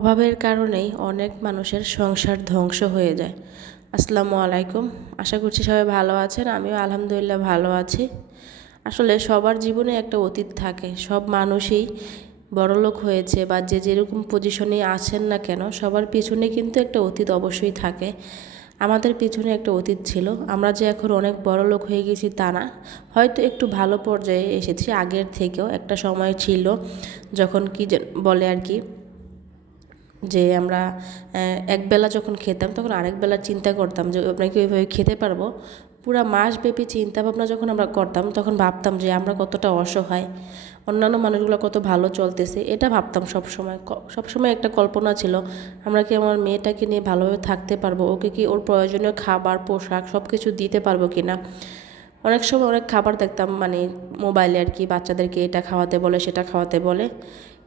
অভাবের কারণেই অনেক মানুষের সংসার ধ্বংস হয়ে যায়। আসসালামু আলাইকুম। আশা করছি সবাই ভালো আছেন। আমিও আলহামদুলিল্লাহ ভালো আছি। আসলে সবার জীবনে একটা অতীত থাকে। সব মানুষই বড়লোক হয়েছে বা যে যেরকম পজিশনে আছেন না কেন, সবার পিছনে কিন্তু একটা অতীত অবশ্যই থাকে। আমাদের পিছনে একটা অতীত ছিল। আমরা যে এখন অনেক বড়লোক হয়ে গেছি তা না, হয়তো একটু ভালো পর্যায়ে এসেছি। আগের থেকেও একটা সময় ছিল যখন বলে আর কি, যে আমরা একবেলা যখন খেতাম তখন আরেক বেলা চিন্তা করতাম যে আমরা কি ওইভাবে খেতে পারবো। পুরা মাসব্যাপী চিন্তা ভাবনা যখন আমরা করতাম তখন ভাবতাম যে আমরা কতটা অসহায়, অন্যান্য মানুষগুলো কত ভালো চলতেছে, এটা ভাবতাম সবসময়। সবসময় একটা কল্পনা ছিল আমরা কি আমার মেয়েটাকে নিয়ে ভালোভাবে থাকতে পারবো, ওকে কি ওর প্রয়োজনীয় খাবার পোশাক সব কিছু দিতে পারবো কি না। অনেক সময় অনেক খাবার দেখতাম, মানে মোবাইলে আর কি, বাচ্চাদেরকে এটা খাওয়াতে বলে সেটা খাওয়াতে বলে,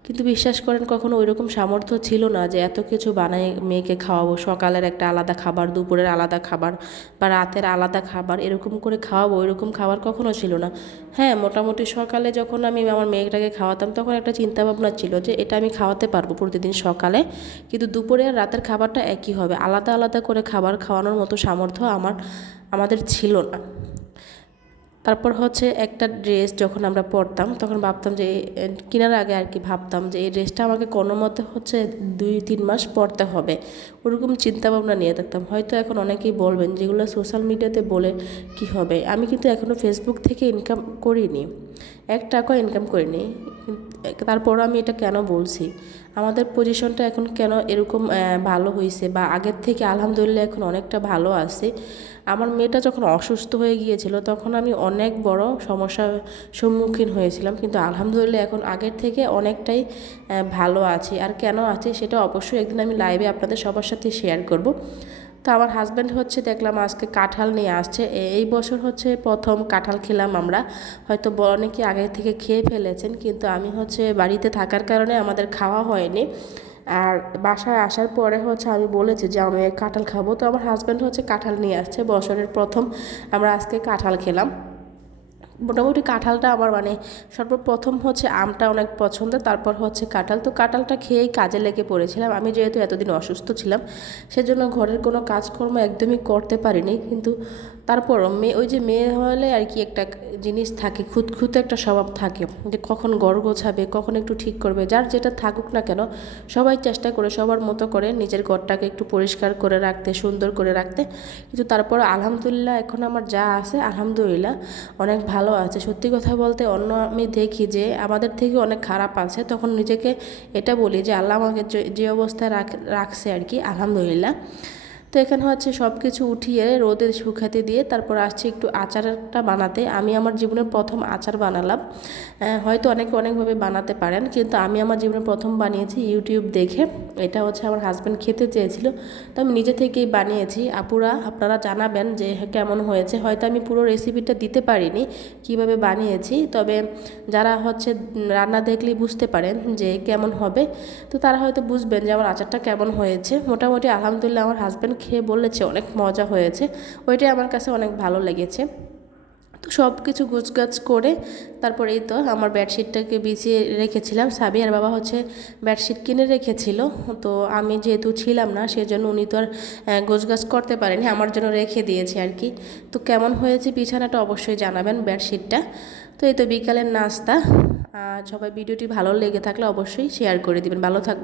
কিন্তু বিশ্বাস করেন কখনো ওইরকম সামর্থ্য ছিল না যে এত কিছু বানাই মেয়েকে খাওয়াবো। সকালের একটা আলাদা খাবার, দুপুরের আলাদা খাবার বা রাতের আলাদা খাবার, এরকম করে খাওয়াবো, এরকম খাবার কখনো ছিল না। হ্যাঁ, মোটামুটি সকালে যখন আমি আমার মেয়েটাকে খাওয়াতাম তখন একটা চিন্তাভাবনা ছিল যে এটা আমি খাওয়াতে পারবো প্রতিদিন সকালে, কিন্তু দুপুরে আর রাতের খাবারটা একই হবে। আলাদা আলাদা করে খাবার খাওয়ানোর মতো সামর্থ্য আমাদের ছিল না। তারপর হচ্ছে একটা ড্রেস যখন আমরা পরতাম তখন ভাবতাম যে কেনার আগে আর কি ভাবতাম যে এই ড্রেসটা আমাকে কোনো মতে হচ্ছে 2-3 মাস পরতে হবে, ওরকম চিন্তাভাবনা নিয়ে থাকতাম। হয়তো এখন অনেকেই বলবেন যেগুলো সোশ্যাল মিডিয়াতে বলে কি হবে। আমি কিন্তু এখনও ফেসবুক থেকে ইনকাম করিনি, 1 টাকাও ইনকাম করিনি। তারপর আমি এটা কেন বলছি, আমাদের পজিশনটা এখন কেন এরকম ভালো হয়েছে বা আগের থেকে আলহামদুলিল্লাহ এখন অনেকটা ভালো আছে। আমার মেয়েটা যখন অসুস্থ হয়ে গিয়েছিল তখন আমি অনেক বড় সমস্যার সম্মুখীন হয়েছিলাম, কিন্তু আলহামদুলিল্লাহ এখন আগের থেকে অনেকটাই ভালো আছি। আর কেন আছি সেটা অবশ্যই একদিন আমি লাইভে আপনাদের সবার সাথে শেয়ার করব। তো আমার হাজব্যান্ড হচ্ছে দেখলাম আজকে কাঁঠাল নিয়ে আসছে। এই বছর হচ্ছে প্রথম কাঁঠাল খেলাম আমরা। হয়তো অনেকে আগে থেকে খেয়ে ফেলেছেন, কিন্তু আমি হচ্ছে বাড়িতে থাকার কারণে আমাদের খাওয়া হয়নি। আর বাসায় আসার পরে হচ্ছে আমি বলেছি যে আমি কাঁঠাল খাবো, তো আমার হাজব্যান্ড হচ্ছে কাঁঠাল নিয়ে আসছে। বছরের প্রথম আমরা আজকে কাঁঠাল খেলাম। মোটামুটি কাঁঠালটা আমার মানে সর্বপ্রথম হচ্ছে আমটা অনেক পছন্দ, তারপর হচ্ছে কাঁঠাল। তো কাঁঠালটা খেয়েই কাজে লেগে পড়েছিলাম। আমি যেহেতু এতদিন অসুস্থ ছিলাম সেজন্য ঘরের কোনো কাজকর্ম একদমই করতে পারিনি, কিন্তু তারপরও ওই যে মেয়ে হলে আর কি একটা জিনিস থাকে, খুঁতখুঁতে একটা স্বভাব থাকে যে কখন ঘর গোছাবে, কখন একটু ঠিক করবে। যার যেটা থাকুক না কেন সবাই চেষ্টা করে সবার মতো করে নিজের ঘরটাকে একটু পরিষ্কার করে রাখতে, সুন্দর করে রাখতে। কিন্তু তারপর আলহামদুলিল্লাহ এখন আমার যা আছে আলহামদুলিল্লাহ অনেক ভালো আছে। সত্যি কথা বলতে অন্য আমি দেখি যে আমাদের থেকে অনেক খারাপ আছে, তখন নিজেকে এটা বলি যে আল্লাহ আমাকে যে অবস্থায় রাখছে আর কি আলহামদুলিল্লাহ। তো এখানে হচ্ছে সব কিছু উঠিয়ে রোদে শুকাতে দিয়ে তারপর আসছি একটু আচারটা বানাতে। আমি আমার জীবনের প্রথম আচার বানালাম। হয়তো অনেকে অনেকভাবে বানাতে পারেন, কিন্তু আমি আমার জীবনে প্রথম বানিয়েছি ইউটিউব দেখে। এটা হচ্ছে আমার হাজব্যান্ড খেতে চেয়েছিল, তো আমি নিজে থেকেই বানিয়েছি। আপুরা আপনারা জানাবেন যে কেমন হয়েছে। হয়তো আমি পুরো রেসিপিটা দিতে পারিনি কিভাবে বানিয়েছি, তবে যারা হচ্ছে রান্না দেখলেই বুঝতে পারেন যে কেমন হবে, তো তারা হয়তো বুঝবেন যে আমার আচারটা কেমন হয়েছে। মোটামুটি আলহামদুলিল্লাহ আমার হাজব্যান্ড খেয়ে বলেছে অনেক মজা হয়েছে, ওইটাই আমার কাছে অনেক ভালো লেগেছে। তো সব কিছু গুছগাছ করে তারপর এই তো আমার বেডশিটটাকে বিছিয়ে রেখেছিলাম। সাবিয়ার বাবা হচ্ছে বেডশিট কিনে রেখেছিল, তো আমি যেহেতু ছিলাম না সেজন্য উনি তো আর গোছগাছ করতে পারেনি, আমার জন্য রেখে দিয়েছে আর কি। তো কেমন হয়েছে বিছানাটা অবশ্যই জানাবেন, বেডশিটটা। তো এই তো বিকালের নাস্তা। সবাই ভিডিওটি ভালো লেগে থাকলে অবশ্যই শেয়ার করে দিবেন। ভালো থাকবেন।